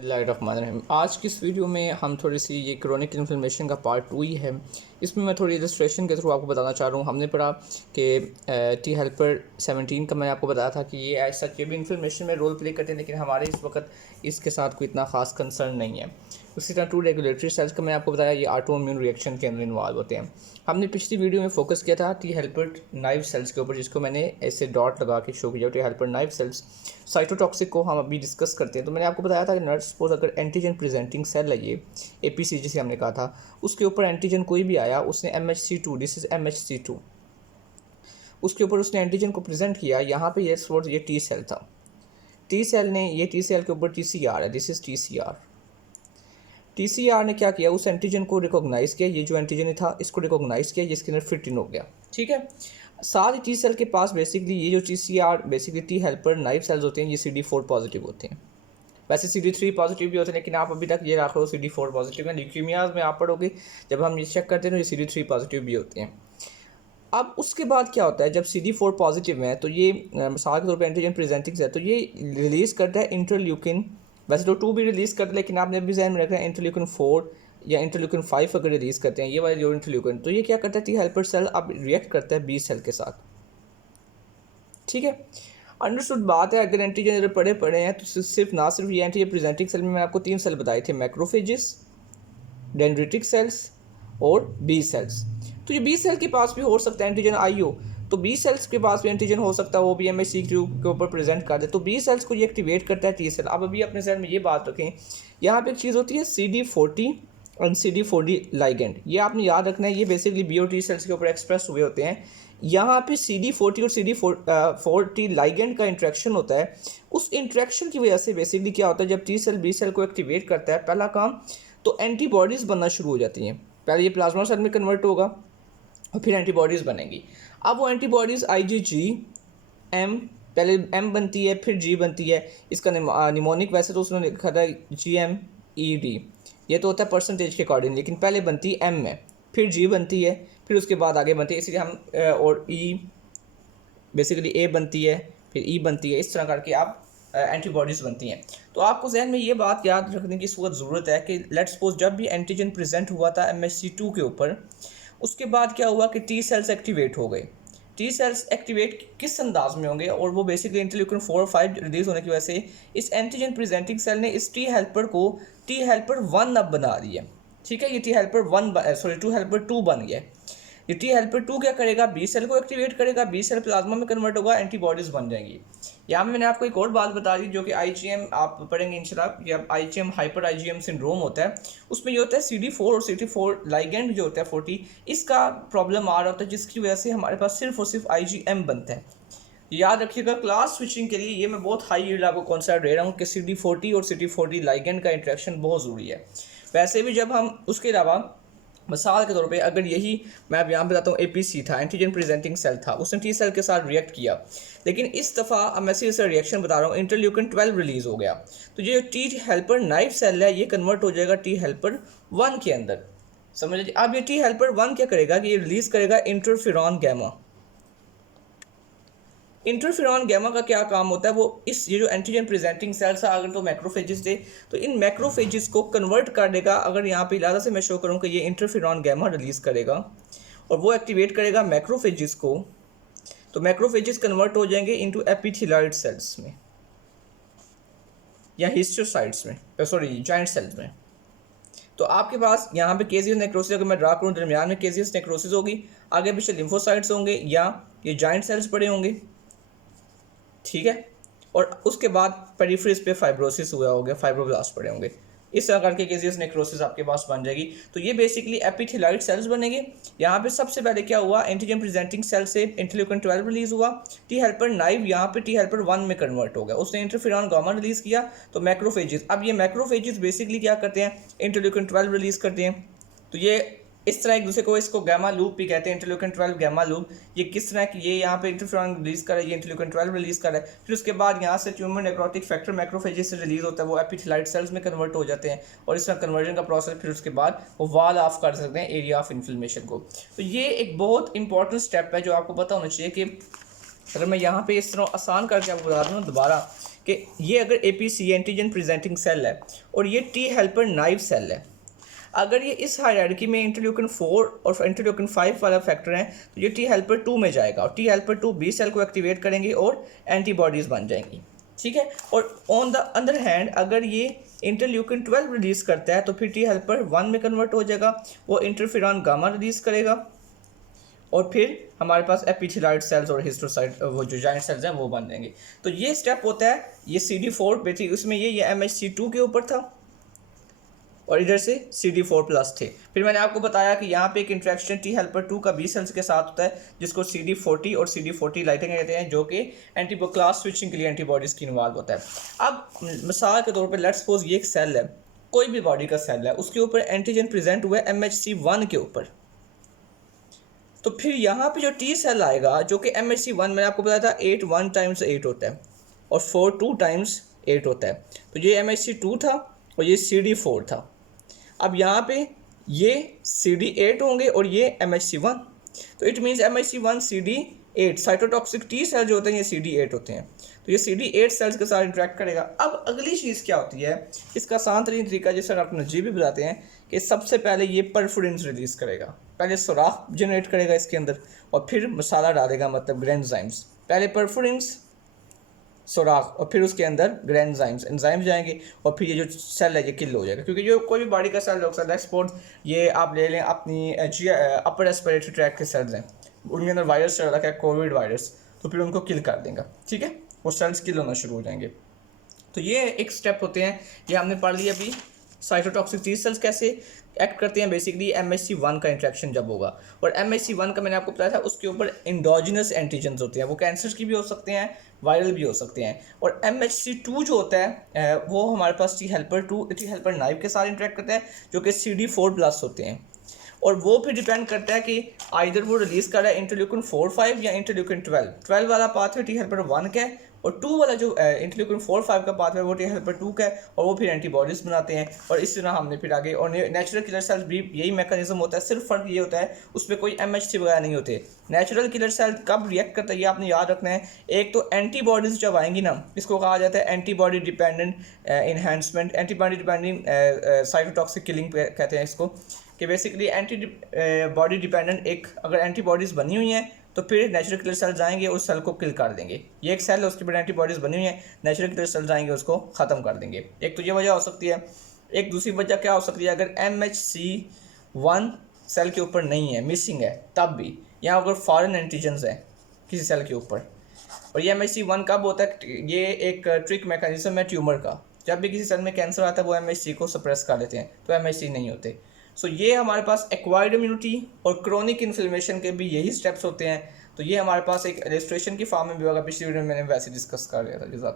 बिस्मिल्लाहिर्रहमानिर्रहीम। आज की इस वीडियो में हम थोड़ी सी ये क्रोनिक इन्फ्लेमेशन का पार्ट 2 ही है। इसमें मैं थोड़ी इलस्ट्रेशन के थ्रू आपको बताना चाह रहा हूँ। हमने पढ़ा कि टी हेल्पर 17 का मैंने आपको बताया था कि ये ऐसा ये भी इन्फ्लेमेशन में रोल प्ले करते हैं, लेकिन हमारे इस वक्त इसके साथ कोई इतना ख़ास कंसर्न नहीं है। उसी तरह 2 रेगुलेटरी सेल्स का मैं आपको बताया, ये ऑटो इम्यून रिएक्शन के अंदर इन्वॉल्व होते हैं। हमने पिछली वीडियो में फोकस किया था टी हेल्पर नाइव सेल्स के ऊपर, जिसको मैंने ऐसे डॉट लगा के शो किया। T helper naive sales cytotoxic को हम अभी डिस्कस करते हैं। तो मैंने आपको बताया था कि नर्स सपोज अगर एंटीजन प्रेजेंटिंग सेल है, ये एपीसी जिसे हमने कहा था, उसके ऊपर एंटीजन कोई भी आया, उसने MHC2, दिस इज MHC2, उसके ऊपर उसने एंटीजन को प्रेजेंट किया। यहाँ पे ये टी सेल था, टी सेल ने ये टी सेल के ऊपर TCR है, दिस इज TCR ने क्या किया, उस एंटीजन को रिकॉग्नाइज किया। ये जो एंटीजन था इसको रिकॉग्नाइज किया, जिसके अंदर फिट इन हो गया। ठीक है, साथ ही टी सेल के पास बेसिकली ये जो TCR basically T helper naive cells होते हैं, ये CD4 पॉजिटिव होते हैं। वैसे CD3 पॉजिटिव भी होते हैं, लेकिन आप अभी तक ये रख लो CD4 पॉजिटिव है। ल्यूकीमियाज में आप पढ़ोगे, जब हम ये चेक करते हैं तो ये CD3 पॉजिटिव भी होते हैं। अब उसके बाद क्या होता है, जब CD4 पॉजिटिव है तो ये मिसाल के तौर पर एंटीजन प्रेजेंटिंग है, तो ये रिलीज़ करता है इंटरल्यूकिन। वैसे तो 2 भी रिलीज़ करता है, लेकिन आपने अभी जहन में रखना है इंटरल्यूकिन 4 या इंटरल्यूकिन 5 अगर रिलीज़ करते हैं ये वाले जो इंटरल्यूकिन, तो ये क्या करता है, टी हेल्पर सेल अब रिएक्ट करता है बी सेल के साथ। ठीक है, अंडरस्टूड बात है। अगर एंटीजन इधर पड़े हैं तो सिर्फ ये एंटीजन प्रेजेंटिंग सेल में मैंने आपको 3 सेल बताए थे, मैक्रोफेजिस, डेंड्रिटिक सेल्स और बी सेल्स। तो ये बी सेल के पास भी हो सकता है एंटीजन IO, तो बी सेल्स के पास भी एंटीजन हो सकता है, वो भी MHC2 के ऊपर प्रेजेंट कर दे, तो बी सेल्स को ये एक्टिवेट करता है टी सेल। अब अभी अपने सेल में ये बात रखें, यहाँ पे एक चीज़ होती है CD40 और CD40 लाइगेंड, ये आपने याद रखना है। ये बेसिकली बी और टी सेल्स के ऊपर एक्सप्रेस हुए होते हैं। यहाँ पे CD40 और CD40 लाइगेंड का इंट्रैक्शन होता है। उस इंट्रैक्शन की वजह से बेसिकली क्या होता है, जब टी सेल बी सेल को एक्टिवेट करता है, पहला काम तो एंटीबॉडीज़ बनना शुरू हो जाती हैं। पहले ये प्लाज्मा सेल में कन्वर्ट होगा और फिर एंटीबॉडीज़ बनेंगी। अब वो एंटीबॉडीज़ IgG-M, पहले M बनती है फिर G बनती है। इसका निमोनिक वैसे तो उसने लिखा था GMED, ये तो होता है परसेंटेज के अकॉर्डिंग, लेकिन पहले बनती है M में, फिर G बनती है, फिर उसके बाद आगे बनती है, इसलिए हम और E बेसिकली A बनती है, फिर E बनती है, इस तरह करके आप एंटीबॉडीज़ बनती हैं। तो आपको जहन में ये बात याद रखने की इस वक्त ज़रूरत है कि लेट्स सपोज जब भी एंटीजन प्रेजेंट हुआ था MHC2 के ऊपर, उसके बाद क्या हुआ कि टी सेल्स एक्टिवेट हो गए। टी सेल्स एक्टिवेट किस अंदाज में होंगे, और वो बेसिकली इंटरल्यूकिन 4 और 5 रिलीज होने की वजह से इस एंटीजन प्रेजेंटिंग सेल ने इस टी हेल्पर को टी हेल्पर 1 अब बना दिया। ठीक है, ये टी हेल्पर 2 बन गया। ये टी हेल्पर 2 क्या करेगा, बी सेल को एक्टिवेट करेगा, बी सेल प्लाज्मा में कन्वर्ट होगा, एंटीबॉडीज़ बन जाएंगी। यहाँ में मैंने आपको एक और बात बता दी, जो कि IgM आप पढ़ेंगे इंशाल्लाह, या IgM हाइपर IgM सिंड्रोम होता है। उसमें ये होता है CD4 और CD4 लाइगेंड जो होता है 40, इसका प्रॉब्लम आ रहा होता है, जिसकी वजह से हमारे पास सिर्फ और सिर्फ IgM बनता है। याद रखिएगा, क्लास स्विचिंग के लिए ये मैं बहुत हाई यील्ड आपको कॉन्सेप्ट दे रहा हूँ कि CD40 और CD40 लाइगेंड का इंट्रैक्शन बहुत ज़रूरी है। वैसे भी जब हम उसके अलावा मिसाल के तौर पे अगर यही मैं अब यहाँ बताता हूँ APC था, एंटीजन प्रेजेंटिंग सेल था, उसने टी सेल के साथ रिएक्ट किया, लेकिन इस दफ़ा अब मैं सीधे रिएक्शन बता रहा हूँ, इंटरल्यूकिन 12 रिलीज़ हो गया, तो ये टी हेल्पर नाइव सेल है, ये कन्वर्ट हो जाएगा टी हेल्पर 1 के अंदर। समझ लीजिए, अब ये टी हेल्पर 1 क्या करेगा कि ये रिलीज़ करेगा इंटरफेरॉन गैमा। इंटरफेरॉन गैमा का क्या काम होता है, वो ये जो एंटीजन प्रेजेंटिंग सेल्स है, अगर तो मैक्रोफेजिस थे तो इन मैक्रोफेजिस को कन्वर्ट कर देगा। अगर यहाँ पे इलादा से मैं शो करूँ कि ये इंटरफेरॉन गैमा रिलीज़ करेगा और वो एक्टिवेट करेगा मैक्रोफेजिस को, तो मैक्रोफेजिस कन्वर्ट हो जाएंगे इनटू एपिथेलियल सेल्स में या हिस्टोसाइट्स में, सॉरी जाइंट सेल्स में। तो आपके पास यहाँ पे केजियस नेक्रोसिस अगर मैं ड्रा करूँ, दरमियान में केजियस नेक्रोसिस होगी, आगे पीछे लिम्फोसाइट्स होंगे या ये जाइंट सेल्स पड़े होंगे। ठीक है, और उसके बाद पेरिफेरल्स पे फाइब्रोसिस हुआ होगा, फाइब्रोब्लास्ट पड़े होंगे, इस तरह करके केजियस नेक्रोसिस आपके पास बन जाएगी। तो ये बेसिकली एपिथेलियल सेल्स बनेंगे। यहाँ पे सबसे पहले क्या हुआ, एंटीजन प्रेजेंटिंग सेल से इंटरल्यूकिन 12 रिलीज हुआ, टी हेल्पर नाइव यहाँ पे टी हेल्पर 1 में कन्वर्ट हो गया, उसने इंटरफेरॉन गामा रिलीज किया, तो मैक्रोफेजिस। अब ये मैक्रोफेजिस बेसिकली क्या करते हैं, इंटरल्यूकिन 12 रिलीज करते हैं। तो ये इस तरह एक दूसरे को, इसको गैमा लूप भी कहते हैं, इंटरल्यूकिन 12 गैमा लूप। ये किस तरह की, ये यहाँ पे इंटरफेरॉन रिलीज कर रहा है, ये इंटरल्यूकिन 12 रिलीज कर रहा है, फिर उसके बाद यहाँ से ट्यूमर नेक्रोटिक फैक्टर मैक्रोफेजिस से रिलीज होता है, वो एपिथेलियल सेल्स में कन्वर्ट हो जाते हैं, और इस तरह कन्वर्जन का प्रोसेस फिर उसके बाद वो वॉल ऑफ कर सकते हैं एरिया ऑफ इन्फ्लेमेशन को। तो ये एक बहुत इंपॉर्टेंट स्टेप है जो आपको पता होना चाहिए कि अगर मैं यहाँ पे इस तरह आसान करके आपको बता दूँ दोबारा कि ये अगर APC एंटीजन प्रेजेंटिंग सेल है और ये टी हेल्पर नाइव सेल है, अगर ये इस हायरार्की में इंटरल्यूकिन 4 और इंटरल्यूकिन 5 वाला फैक्टर है तो ये टी हेल्पर 2 में जाएगा और टी हेल्पर 2 बी सेल को एक्टिवेट करेंगे और एंटीबॉडीज़ बन जाएंगी, ठीक है। और ऑन द अदर हैंड अगर ये इंटरल्यूकिन 12 रिलीज़ करता है तो फिर टी हेल्पर 1 में कन्वर्ट हो जाएगा, वो इंटरफेरॉन गामा रिलीज़ करेगा और फिर हमारे पास एपिथेलॉइड सेल्स और हिस्टोसाइट वो जो जाइंट सेल्स हैं वो बन जाएंगे। तो ये स्टेप होता है, ये CD4 बेसिक उसमें ये MHC2 के ऊपर था और इधर से CD4+ थे। फिर मैंने आपको बताया कि यहाँ पे एक इंट्रैक्शन टी हेल्पर 2 का बी सेल्स के साथ होता है जिसको CD40 और CD40 लाइटिंग कहते हैं, जो कि क्लास स्विचिंग के लिए एंटीबॉडीज़ की इन्वॉल्व होता है। अब मिसाल के तौर पर लेट्स सपोज ये एक सेल है, कोई भी बॉडी का सेल है, उसके ऊपर एंटीजन प्रेजेंट हुआ है MHC1 के ऊपर, तो फिर यहाँ पे जो टी सेल आएगा जो कि MHC1 मैंने आपको बताया था 8 1 टाइम्स 8 होता है और 4 2 टाइम्स 8 होता है, तो ये MHC2 था और ये CD4 था। अब यहाँ पे ये CD8 होंगे और ये MHC1, तो it means MHC1 CD8 cytotoxic T cell जो होते हैं ये CD8 होते हैं, तो ये CD8 सेल्स के साथ इंटरेक्ट करेगा। अब अगली चीज़ क्या होती है, इसका आसान तरीन तरीका जिसे डॉक्टर नजीब भी बताते हैं कि सबसे पहले ये परफोरिन्स रिलीज़ करेगा, पहले सुराख जनरेट करेगा इसके अंदर और फिर मसाला डालेगा, मतलब ग्रेन्जाइम्स, पहले परफोरिन्स सुराख और फिर उसके अंदर ग्रेन्जाइम्स एंजाइम्स जाएंगे और फिर ये जो सेल है ये किल हो जाएगा। क्योंकि जो कोई भी बॉडी का सेल हो सकता है एक्सपोर्ट, ये आप ले लें अपनी अपर रेस्पिरेटरी ट्रैक के सेल्स हैं, उनके अंदर वायरस चल रखा है कोविड वायरस, तो फिर उनको किल कर देगा, ठीक है, वो सेल्स किल होना शुरू हो जाएंगे। तो ये एक स्टेप होते हैं, ये हमने पढ़ लिया अभी साइटोटॉक्सिक टी सेल्स कैसे एक्ट करते हैं। बेसिकली MHC1 का इंट्रैक्शन जब होगा, और MHC1 का मैंने आपको बताया था उसके ऊपर इंडोजिनस एंटीजन्स होते हैं, वो कैंसर की भी हो सकते हैं, वायरल भी हो सकते हैं। और MHC2 जो होता है वो हमारे पास टी हेल्पर नाइव के साथ इंटरेक्ट करता है जो कि CD4+ होते हैं, और वो फिर डिपेंड करता है कि आइदर वो रिलीज़ कर रहा है इंटरल्यूकिन 4-5 या इंटरल्यूकिन 12 वाला पाथवे टी हेल्पर 1 का है, और 2 वाला जो इंटरल्यूकिन 4-5 का पाथवे वो टी हेल्पर 2 का है, और वो फिर एंटीबॉडीज़ बनाते हैं। और इस तरह हमने फिर आगे, और नेचुरल किलर सेल्स भी यही मैकेनिज्म होता है, सिर्फ फ़र्क ये होता है उसमें कोई MHC वगैरह नहीं होते। नेचुरल किलर सेल कब रिएक्ट करता है ये आपने याद रखना है, एक तो एंटीबॉडीज़ जब आएंगी ना, इसको कहा जाता है antibody dependent enhancement, antibody dependent cytotoxic killing कहते हैं इसको, कि बेसिकली बॉडी डिपेंडेंट एक अगर एंटीबॉडीज़ बनी हुई हैं तो फिर नेचुरल किलर सेल्स आएंगे उस सेल को किल कर देंगे। ये एक सेल है उसके ऊपर एंटीबॉडीज़ बनी हुई हैं, नेचुरल किलर सेल्स आएंगे उसको ख़त्म कर देंगे। एक तो ये वजह हो सकती है। एक दूसरी वजह क्या हो सकती है, अगर MHC1 सेल के ऊपर नहीं है, मिसिंग है, तब भी, या अगर फॉरेन एंटीजन्स है किसी सेल के ऊपर। और ये MHC1 कब होता है, ये एक ट्रिक मैकेनिज्म है ट्यूमर का, जब भी किसी सेल में कैंसर आता है वो MHC को सप्रेस कर लेते हैं, तो MHC नहीं होते। सो ये हमारे पास एक्वायर्ड इम्यूनिटी और क्रोनिक इन्फ्लेमेशन के भी यही स्टेप्स होते हैं। तो ये हमारे पास एक इलस्ट्रेशन की फॉर्म में भी होगा, पिछली वीडियो में मैंने वैसे डिस्कस कर लिया था।